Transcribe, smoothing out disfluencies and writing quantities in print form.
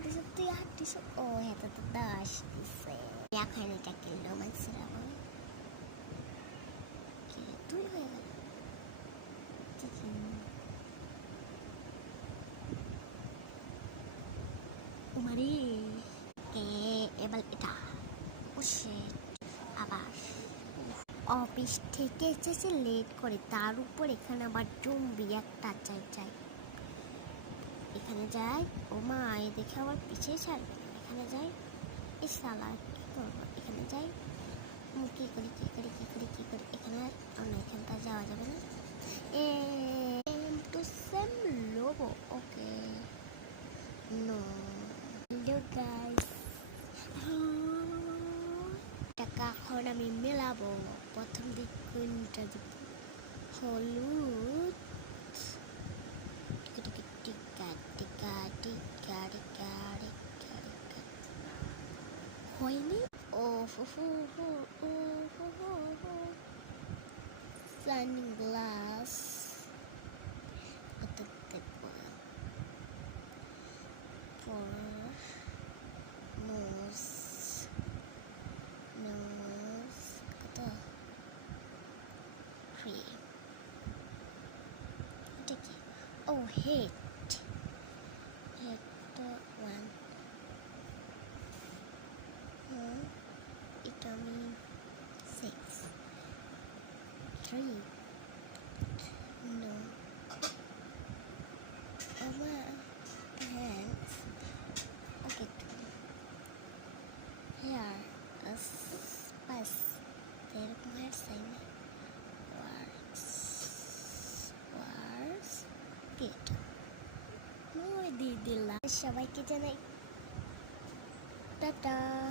দিছে তুই 8 দিছ ও এটা তো 10 দিছে এখন এটা কিলো মাইসরা বল কি তুই হয়ে গেল উমারি এবার এটা বসে আবার অফিস থেকে এসেছে লেট করে তার উপর এখানে আবার জম্বি একটা চাই এখানে যাই ও মা এ দেখে আবার পিছিয়ে ছাড় এখানে যাই এই শালা কি করবো এখানে যাই কি করি এখানে না এখানটা যাওয়া যাবে না to same logo okay no hello guys টাকা এখন আমি মেলাবো প্রথম দিক কোনটা দিব হলুদ হয়নি ও সানগ্লাস এটা দেখবো নোজ কত ফ্রি এটা কি ও হেড তো 1 এটা আমি 6 3 no oma hands okay here a space এরকম হেড সাইন ওয়ার্স গেট ওই দিয়ে দিলাম সবাইকে জানাই টাটা।